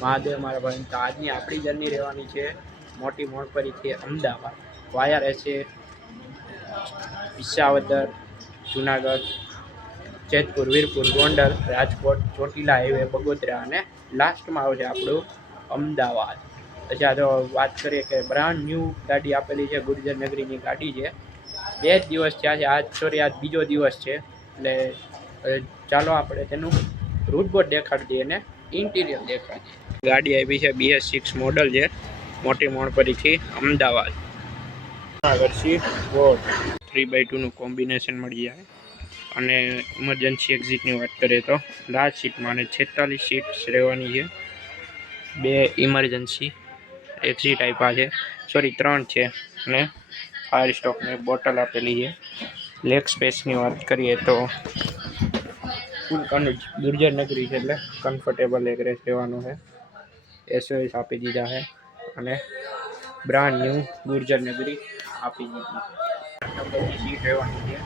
મહાદેવ મારા ભાઈ. તો આજની આપણી જર્ની રહેવાની છે મોટી મોણપરીથી અમદાવાદ વાયા રહેશે વિસાવદર, જુનાગઢ, જેતપુર, વીરપુર, ગોંડલ, રાજકોટ, ચોટીલા હાઈવે, બગોદરા અને લાસ્ટમાં આવશે આપણું અમદાવાદ. પછી તો વાત કરીએ કે બ્રાન્ડ ન્યૂ ગાડી આપેલી છે, ગુર્જર નગરીની ગાડી છે. 2 દિવસ થયા છે, આજ બીજો દિવસ છે. એટલે ચાલો આપણે તેનું રૂટ બોર્ડ દેખાડી દઈએ અને ઇન્ટિરિયર દેખાડીએ. ગાડી આવી છે BS6 મોડલ છે, મોટી મોણપરીથી અમદાવાદ. આગળ સી બોર્ડ 3x2 નું કોમ્બિનેશન મળી જાય. અને ઇમરજન્સી એક્ઝિટની વાત કરીએ તો લાસ્ટ સીટમાં અને 46 સીટ્સ રહેવાની છે. 2 ઇમરજન્સી એક્ઝિટ આપ્યા છે, સોરી 3 છે. અને ફાયર સ્ટોકની બોટલ આપેલી છે. લેગ સ્પેસની વાત કરીએ તો ગુર્જર નગરી છે એટલે કમ્ફર્ટેબલ લેગ રેસ રહેવાનું છે. SOS આપી દીધા છે અને બ્રાન્ડ ન્યૂ ગુર્જર નગરી આપી દીધી. નંબરની સીટ રહેવાની છે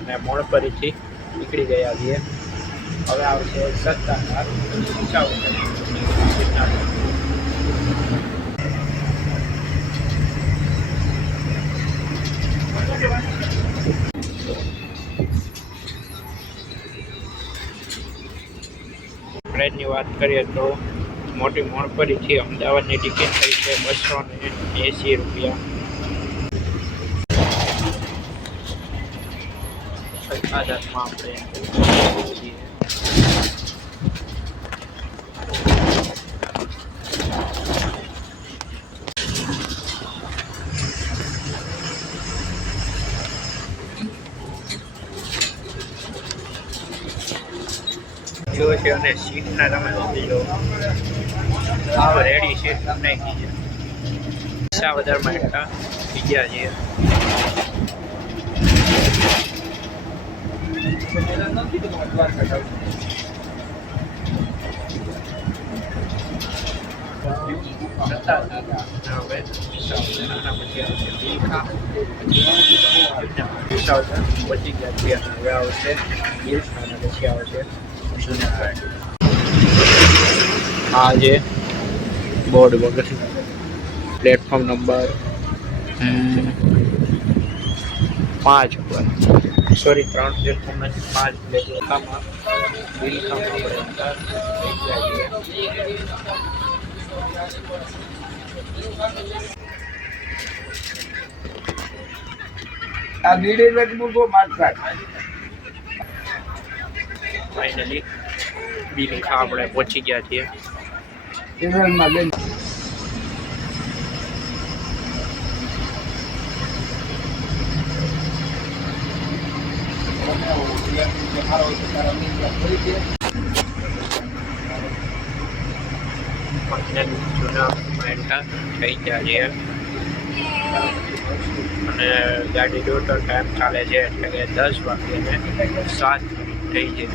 અને મોણપરીથી નીકળી ગયા છીએ. હવે આવશે સત્તાધાર પ્રાઇસની વાત કરીએ તો મોટી મોણપરીથી અમદાવાદની ટિકિટ થઈ છે 280 રૂપિયા. સત્તાધારમાં આપણે જો છે અને સીટના તમે જોઈ લો, સાવ રેડી સીટ નાખી છે. વિસાવદરમાં એટલા બીજા છે. પચી ગયા છે. હવે આવશે પછી આવશે આ જે બોર્ડ વગર પ્લેટફોર્મ નંબર 5 ઉપર, સોરી 3 પ્લેટફોર્મ નથી 5 પ્લેટફોર્મમાં આ બીડી લગભગ મારતા ફાઇનલી બિલખા આપણે પહોંચી ગયા છીએ. જૂના થઈ ગયા છે અને ગાડી ટોટલ ટાઈમ ચાલે છે એટલે કે 10 વાગ્યે 7 થઈ છે.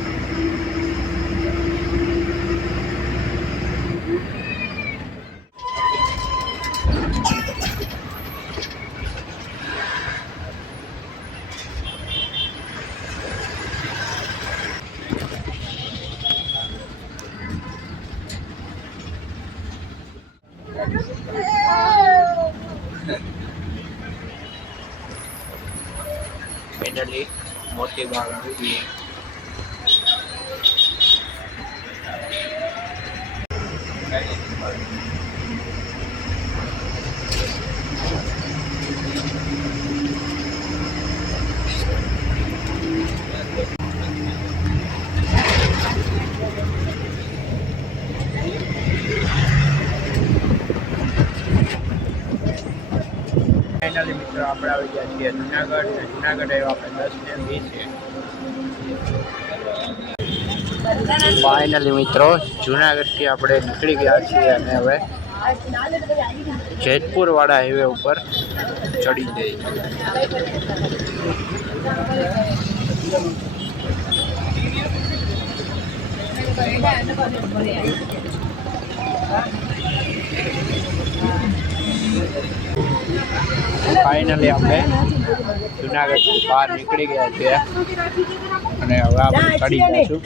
ફાઇનલી મોટી બાગ આવી ગઈ. ફાઇનલી મિત્રો આપણે આવી ગયા છીએ જુનાગઢ. જુનાગઢ આવ્યા આપણે 10 ને 20. ફાઇનલી મિત્રો જુનાગઢથી આપણે નીકળી ગયા છીએ અને હવે જેતપુર વાળા હાઈવે ઉપર ચડી જઈએ. ફાઇનલી આપણે જુનાગઢ બહાર નીકળી ગયા છીએ અને હવે આપણે ચડી જઈશું.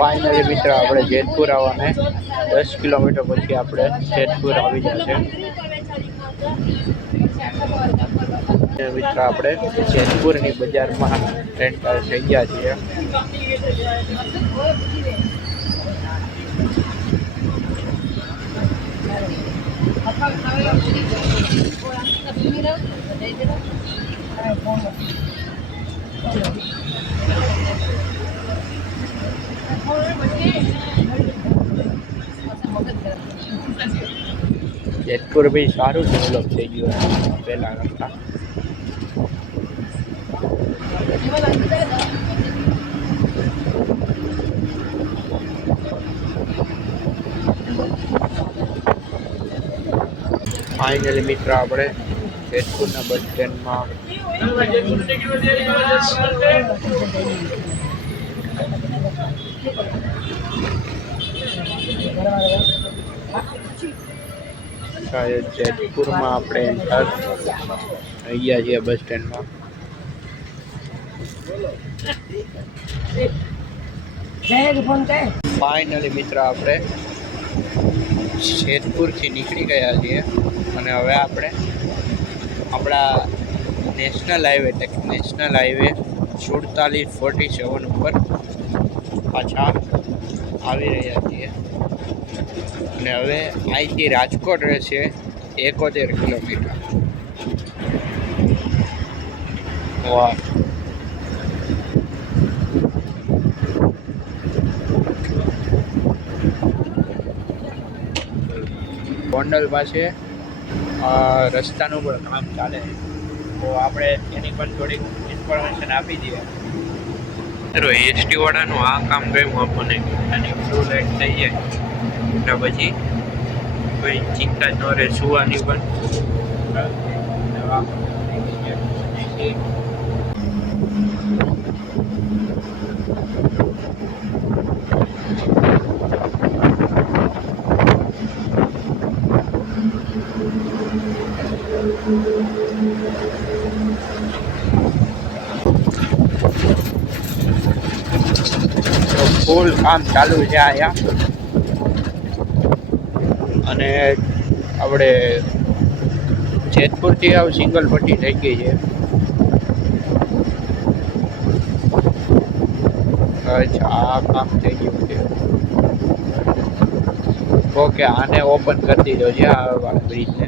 ફાઇનલી મિત્ર આપણે જેતપુર આવવાને 10 કિલોમીટર પછી આપણે જેતપુર આવી જશે. મિત્ર આપણે જેતપુરની બજારમાં એન્ટર થઈ ગયા છીએ. જેતપુર બી સારું ડેવલપ થઈ ગયું પહેલા કરતા. ફાઇનલી મિત્ર આપણે જેતપુરના બસ સ્ટેન્ડમાં જેતપુરમાં આપણે એન્ટર થઈ ગયા છીએ બસ સ્ટેન્ડમાં. ફાઇનલી મિત્ર આપણે જેતપુરથી નીકળી ગયા છીએ અને હવે આપણે આપણા નેશનલ હાઈવે 4747 ઉપર પાછા આવી રહ્યા છીએ અને હવે અહીંથી રાજકોટ રહેશે 71 કિલોમીટર. વાહ, ગોંડલ પાસે રસ્તાનું પણ કામ ચાલે તો આપણે એની પણ થોડીક ઇન્ફોર્મેશન આપી દઈએ. મિત્રો એસટી વાળાનું આ કામ ગયું આપણને અને બ્લુ લાઇટ થઈ જાય એટલે પછી કોઈ ચિંતા ન રહે સુવાની પણ. ફૂલ કામ ચાલુ છે અહીંયા અને આપણે જેતપુરથી આવ સિંગલ પટ્ટી થઈ ગઈ છે. અચ્છા, આ કામ થઈ ગયું છે. ઓકે, આને ઓપન કરી દીધો છે આ વાળા બ્રિજને.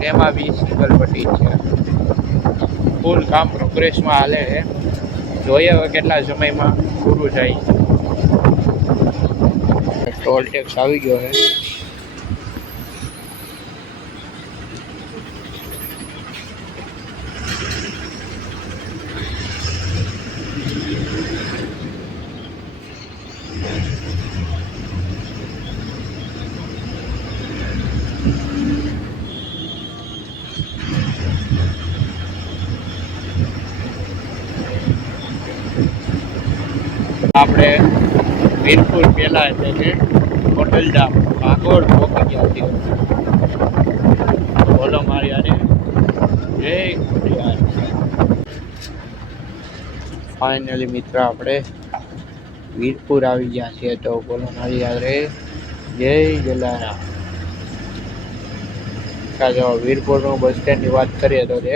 તેમાં બી સિંગલ પટ્ટી છે. ફૂલ કામ પ્રોગ્રેસમાં હાલે છે. જોઈએ હવે કેટલા સમયમાં પૂરું થાય. ટોલ ટેક્સ આવી ગયો છે. આપણે વીરપુર પહેલા એટલે કે હોટલધામ ભાગોળ પહોંચી ગયા છીએ. બોલો મારી આજે જય ખોડિયાર. ફાઇનલી મિત્ર આપણે વીરપુર આવી ગયા છીએ. તો બોલો મારી યારે જય જલારામ. જો વીરપુરનું બસ સ્ટેન્ડની વાત કરીએ તો તે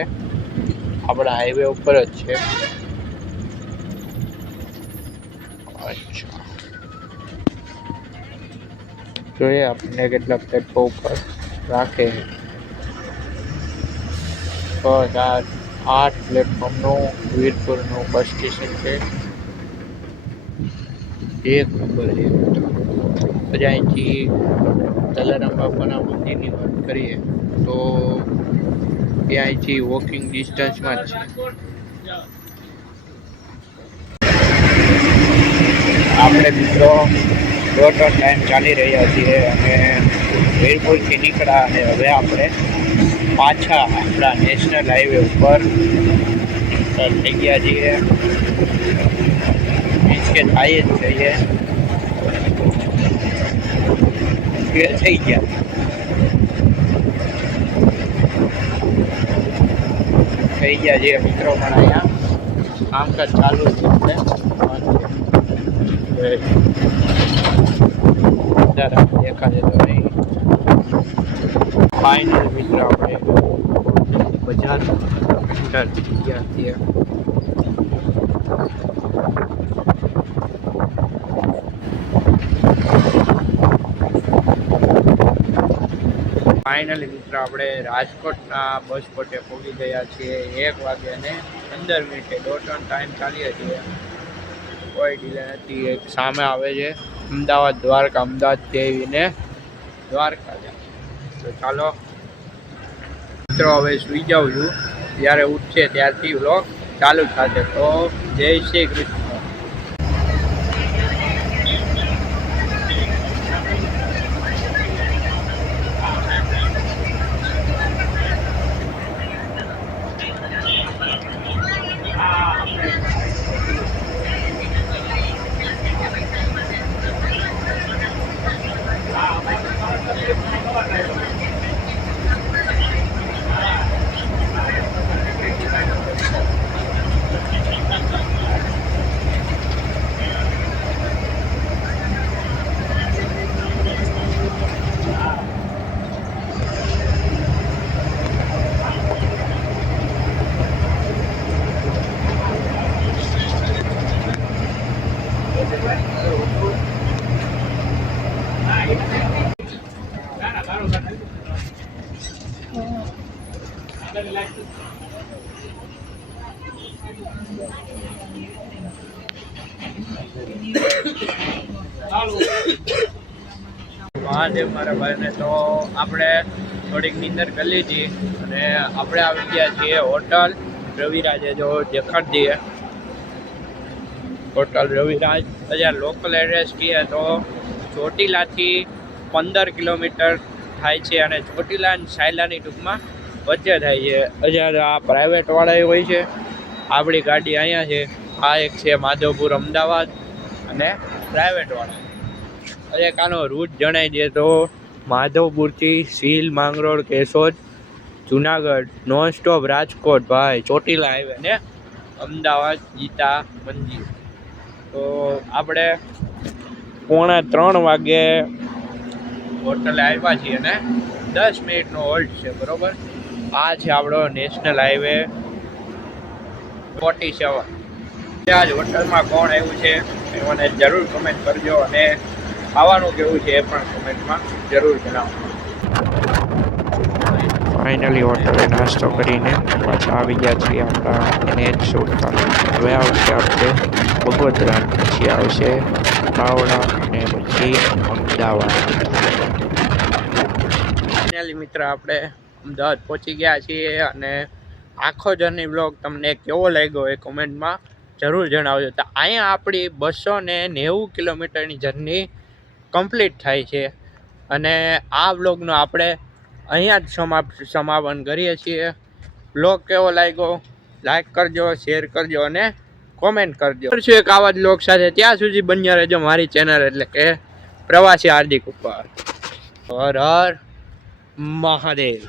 આપણા હાઈવે ઉપર જ છે. અચ્છા, જોઈએ આપણને કેટલા પ્લેટફોર્મ ઉપર રાખે. 8 પ્લેટફોર્મનું વીરપુરનું બસ સ્ટેશન છે. એક નંબર છે. પછી અહીંથી જલારામ બાપાના મંદિરની વાત કરીએ તો એ અહીંથી વોકિંગ ડિસ્ટન્સમાં જ છે. આપણે મિત્રો ટોટલ ટાઈમ ચાલી રહ્યા છીએ અને વીરપુરથી નીકળ્યા અને હવે આપણે પાછા આપણા નેશનલ હાઈવે ઉપર થઈ ગયા છીએ. મીન્સ કે થાય જ જઈએ થઈ ગયા. થઈ ગયા છીએ મિત્રો. પણ અહીંયા કામકાજ ચાલુ છે. દેખાડે તો નહીં. ફાઇનલ મિત્ર આપણે બજાર એન્ટર થઈ ગયા છીએ. ફાઇનલી મિત્ર આપણે રાજકોટના બસ સ્પોટે પહોંચી ગયા છીએ. 1 વાગ્યાને 15 મિનિટે ટોટલ ટાઈમ ચાલીએ છીએ. કોઈ ડીલે નથી. એક સામે આવે છે અમદાવાદ દ્વારકા. અમદાવાદથી આવીને દ્વારકા જાય. તો ચાલો મિત્રો હવે સુઈ જાઉં છું. જ્યારે ઉઠશે ત્યારથી વ્લોગ ચાલુ થશે. તો જય શ્રી કૃષ્ણ. મહાદેવ મારા ભાઈને. તો આપણે થોડીક નીંદર કરી લીધી અને આપણે આવી ગયા છીએ હોટલ રવિરાજે. જો દેખાડી દઈએ હોટલ રવિરાજ. અહીંયા લોકલ એડ્રેસ કહીએ તો ચોટીલાથી 15 કિલોમીટર થાય છે અને ચોટીલા અને સાયલાની ટૂંકમાં વચ્ચે થાય છે. અહીંયા આ પ્રાઇવેટવાળા હોય છે. આપણી ગાડી અહીંયા છે. આ એક છે માધવપુર અમદાવાદ અને પ્રાઇવેટવાળા. એક આનો રૂટ જણાવી દઈએ તો માધવપુરથી સીલ માંગરોળ કેશોદ જુનાગઢ નોન સ્ટોપ રાજકોટ ભાઈ ચોટીલા હાઈવે ને અમદાવાદ ગીતા મંદિર. તો આપણે 2:45 વાગે હોટલે આવ્યા છીએ અને 10 મિનિટનો હોલ્ટ છે. બરોબર. આ છે આપણો નેશનલ હાઈવે 47. આજ હોટલમાં કોણ આવ્યું છે એ મને જરૂર કમેન્ટ કરજો અને ખાવાનું કેવું છે એ પણ કમેન્ટમાં જરૂર જણાવો. ફાઇનલી હોટલે નાસ્તો કરીને પાછા આવી ગયા છીએ આપણા NH હોટલ. હવે આવશે આપણે બગોદરા, પછી આવશે બાવળા અને પછી અમદાવાદ. ફાઇનલી મિત્ર આપણે અમદાવાદ પહોંચી ગયા છીએ અને આખો જર્ની બ્લોગ તમને કેવો લાગ્યો એ કોમેન્ટમાં જરૂર જણાવજો. તો અહીંયા આપણી 290 કિલોમીટરની જર્ની કમ્પ્લીટ થાય છે અને આ બ્લોગનો આપણે અહીંયા જ સમાપન કરીએ છીએ. બ્લોગ કેવો લાગ્યો લાઈક કરજો, શેર કરજો અને કોમેન્ટ કરજો. કરશું એક આવા જ બ્લોગ સાથે. ત્યાં સુધી બન્યા રહેજો મારી ચેનલ એટલે કે પ્રવાસી હાર્દિક ઉપર. હર હર મહાદેવ.